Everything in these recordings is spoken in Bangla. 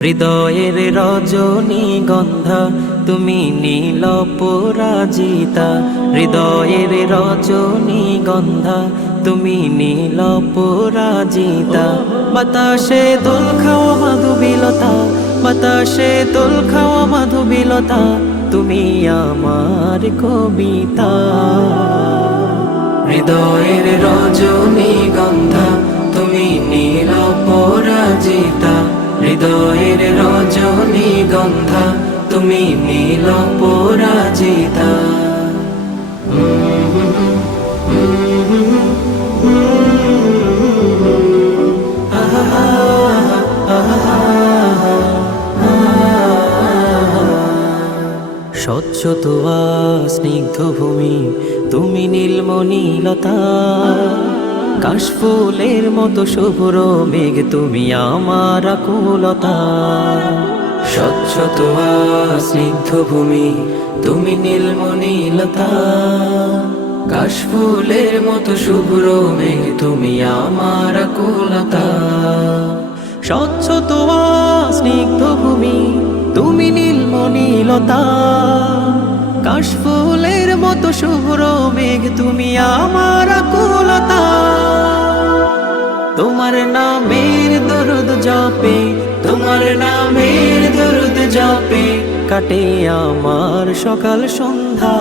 হৃদয়ের রজনীগন্ধা তুমি নীল পরাজিতা। হৃদয়ের রজনীগন্ধা তুমি নীল পরাজিতা। বাতাসে দোল খাওয়া মাধুবিলতা, বাতাসে দোল খাওয়া মাধুবিলতা, তুমি আমার কবিতা। হৃদয়ের রজনীগন্ধা তুমি নীল পরাজিতা। হৃদয়ের রজনীগন্ধা তুমি নীল পরাজিতা। স্বচ্ছ তোয়া স্নিগ্ধ ভূমি তুমি নীলমণিলতা। কাশফুলের মতো শুভ্র মেঘ তুমি আমার আকুলতা। স্বচ্ছ তোয়া স্নিগ্ধ ভূমি তুমি নীলমণিলতা। কাশফুলের মতো শুভ্র মেঘ তুমি আমার আকুলতা। স্বচ্ছ তোয়া স্নিগ্ধ ভূমি তুমি নীলমণিলতা। কাশফুলের মতো শুভ্র মেঘ তুমি আমার আকুলতা। তোমার নামের দরুদ জপে, তোমার নামের দরুদ জপে কাটে আমার সকাল সন্ধ্যা।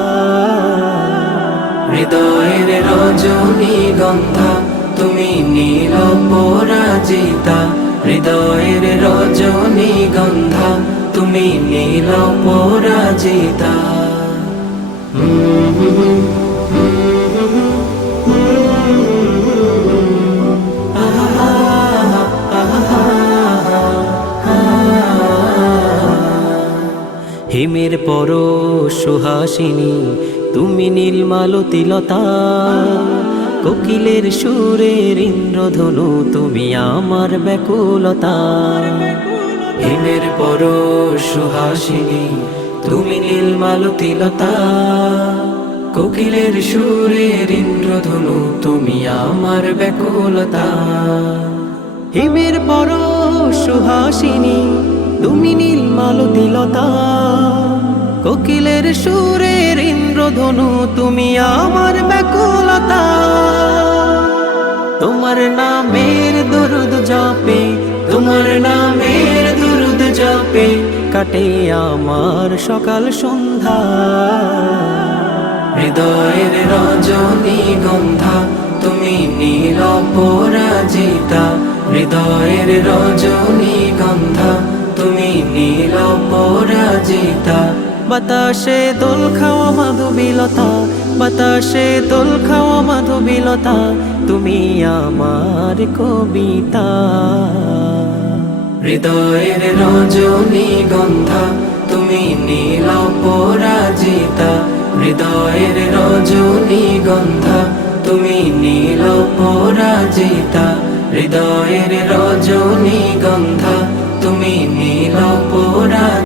হৃদয়ের রজনীগন্ধা তুমি নীল পরাজিতা। হৃদয়ের রজনীগন্ধা তুমি নীল পরাজিতা। হিমের পর সুহাসিনী তুমি নীলমালতিলতা। কোকিলের সুরের ইন্দ্রধনু তুমি আমার ব্যাকুলতা। হিমের পর সুহাসিনী তুমি নীলমালতিলতা। কোকিলের সুরের ইন্দ্রধনু তুমি আমার ব্যাকুলতা। হিমের পর সুহাসিনী তুমি নীলমালতিলতা। কোকিলের সুরের ইন্দ্রধনু তুমি আমার ব্যাকুলতা। তোমার নামের দরুদ জপে, তোমার নামের দরুদ জপে কাটে আমার সকাল সন্ধ্যা। হৃদয়ের রজনীগন্ধা তুমি নীল পরাজিতা। হৃদয়ের রজনীগন্ধা তুমি নীল পরাজিতা। বাতাসে দোল খাওয়া মাধুবিলতা, বাতাসে দোল খাওয়া মাধুবিলতা, তুমি আমার কবিতা। হৃদয়ের রজনীগন্ধা তুমি নীল পরাজিতা। হৃদয়ের রজনীগন্ধা তুমি নীল পরাজিতা। হৃদয়ের রজনীগন্ধা তুমি নীল পরাজিতা।